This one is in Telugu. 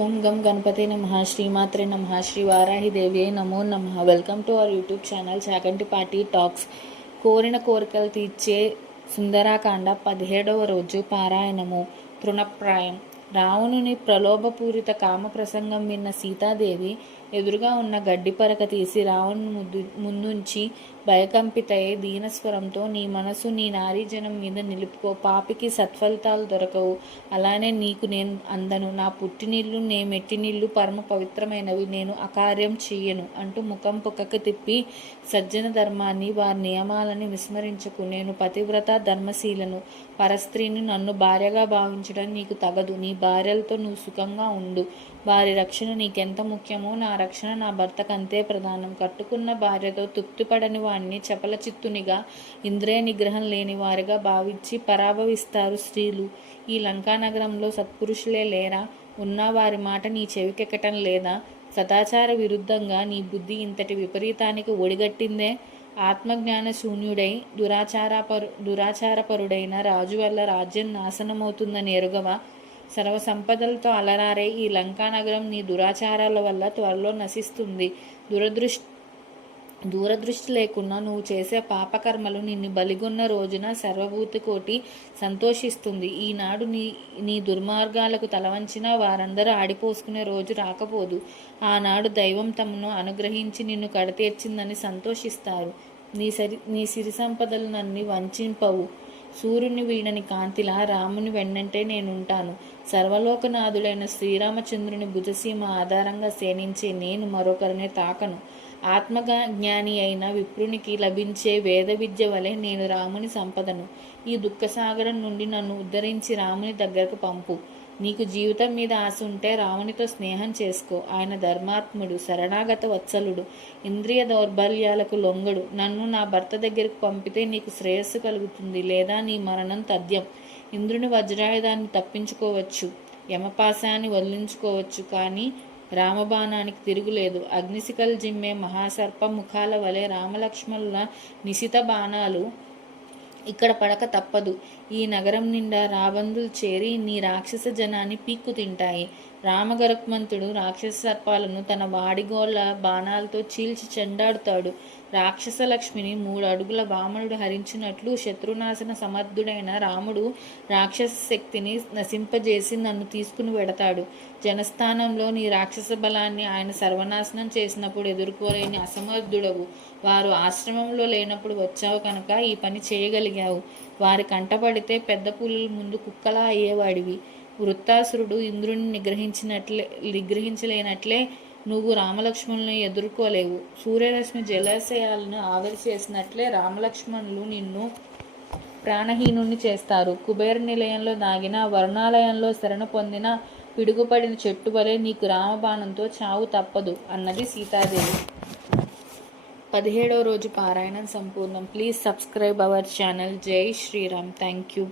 ఓం గం గణపతే నమః శ్రీమాత్రే నమః శ్రీ వారాహిదేవ్యై నమో నమః. Welcome to our YouTube channel Chagantipati talks. కోరిన కోరికలు తీర్చే సుందరాకాండ 17వ రోజు పారాయణము. తృణప్రాయం. రావణుని ప్రలోభపూరిత కామ ప్రసంగం విన్న సీతాదేవి ఎదురుగా ఉన్న గడ్డి పరక తీసి రావణుని ముందుంచి భయకంపితయే దీనస్వరంతో, నీ మనసు నీ నారీజనం మీద నిలుపుకో, పాపికి సత్ఫలితాలు దొరకవు, అలానే నీకు నేను అందను, నా పుట్టినిల్లు నే మెట్టినిల్లు పరమ పవిత్రమైనవి, నేను అకార్యం చెయ్యను అంటూ ముఖం పక్కకు తిప్పి, సజ్జన ధర్మాన్ని వారి నియమాలని విస్మరించకు, నేను పతివ్రత ధర్మశీలను, పరస్త్రీని నన్ను భార్యగా భావించడం నీకు తగదు, నీ భార్యలతో నువ్వు సుఖంగా ఉండు, వారి రక్షణ నీకెంత ముఖ్యమో నా రక్షణ నా భర్తకు అంతే ప్రధానం, కట్టుకున్న భార్యతో తృప్తిపడని వాణ్ణి చపలచిత్తునిగా, ఇంద్రియ నిగ్రహం లేని వారిగా భావించి పరాభవిస్తారు స్త్రీలు. ఈ లంకానగరంలో సత్పురుషులే లేరా? ఉన్నా వారి మాట నీ చెవికెక్కటం లేదా? సదాచార విరుద్ధంగా నీ బుద్ధి ఇంతటి విపరీతానికి ఒడిగట్టిందే. ఆత్మజ్ఞాన శూన్యుడై దురాచారపరుడైన రాజు వల్ల రాజ్యం నాశనమవుతుందని ఎరుగవా? సర్వసంపదలతో అలరారే ఈ లంకానగరం నీ దురాచారాల వల్ల త్వరలో నశిస్తుంది. దూరదృష్టి లేకుండా నువ్వు చేసే పాపకర్మలు నిన్ను బలిగొన్న రోజున సర్వభూతికోటి సంతోషిస్తుంది. ఈనాడు నీ దుర్మార్గాలకు తలవంచిన వారందరూ ఆడిపోసుకునే రోజు రాకపోదు. ఆనాడు దైవం తమను అనుగ్రహించి నిన్ను కడతీర్చిందని సంతోషిస్తారు. నీ సిరి సంపదలు నన్ను వంచింపవు. సూర్యుని వీడని కాంతిలా రాముని వెన్నంటే నేనుంటాను. సర్వలోకనాథుడైన శ్రీరామచంద్రుని భుజసీమ ఆధారంగా సేనించే నేను మరొకరిని తాకను. ఆత్మజ్ఞాని అయిన విప్రునికి లభించే వేద విద్య వలె నేను రాముని సంపదను. ఈ దుఃఖసాగరం నుండి నన్ను ఉద్ధరించి రాముని దగ్గరకు పంపు. నీకు జీవితం మీద ఆశ ఉంటే రామునితో స్నేహం చేసుకో. ఆయన ధర్మాత్ముడు, శరణాగత వత్సలుడు, ఇంద్రియ దౌర్బల్యాలకు లొంగడు. నన్ను నా భర్త దగ్గరకు పంపితే నీకు శ్రేయస్సు కలుగుతుంది, లేదా నీ మరణం తథ్యం. ఇంద్రుని వజ్రాయుధాన్ని తప్పించుకోవచ్చు, యమపాశాన్ని వదిలించుకోవచ్చు, కానీ రామబాణానికి తిరుగులేదు. అగ్నిశిఖలు జిమ్మే మహాసర్ప ముఖాల వలె రామలక్ష్మణుల నిశిత బాణాలు ఇక్కడ పడక తప్పదు. ఈ నగరం నిండా రాబందులు చేరి నీ రాక్షస జనాన్ని పీక్కు తింటాయి. రామగరుక్మంతుడు రాక్షస సర్పాలను తన వాడిగోళ్ల బాణాలతో చీల్చి చెండాడుతాడు. రాక్షస లక్ష్మిని 3 అడుగుల వామనుడు హరించినట్లు శత్రునాశన సమర్థుడైన రాముడు రాక్షస శక్తిని నశింపజేసి నన్ను తీసుకుని వెడతాడు. జనస్థానంలో నీ రాక్షస బలాన్ని ఆయన సర్వనాశనం చేసినప్పుడు ఎదుర్కోలేని అసమర్థుడవు. వారు ఆశ్రమంలో లేనప్పుడు వచ్చావు కనుక ఈ పని చేయగలిగావు. వారి కంటపడితే పెద్ద పులుల ముందు కుక్కలా అయ్యేవాడివి. వృత్తాసురుడు ఇంద్రుని నిగ్రహించలేనట్లే నువ్వు రామలక్ష్మణులను ఎదుర్కోలేవు. సూర్యరశ్మి జలాశయాలను ఆవిరి చేసినట్లే రామలక్ష్మణులు నిన్ను ప్రాణహీనుణ్ణి చేస్తారు. కుబేర నిలయంలో దాగిన, వరుణాలయంలో శరణ పొందిన పిడుగుపడిన చెట్టు వలె నీకు రామబాణంతో చావు తప్పదు అన్నది సీతాదేవి. 17వ రోజు పారాయణం సంపూర్ణం. Please subscribe our channel. జై శ్రీరామ్. Thank you.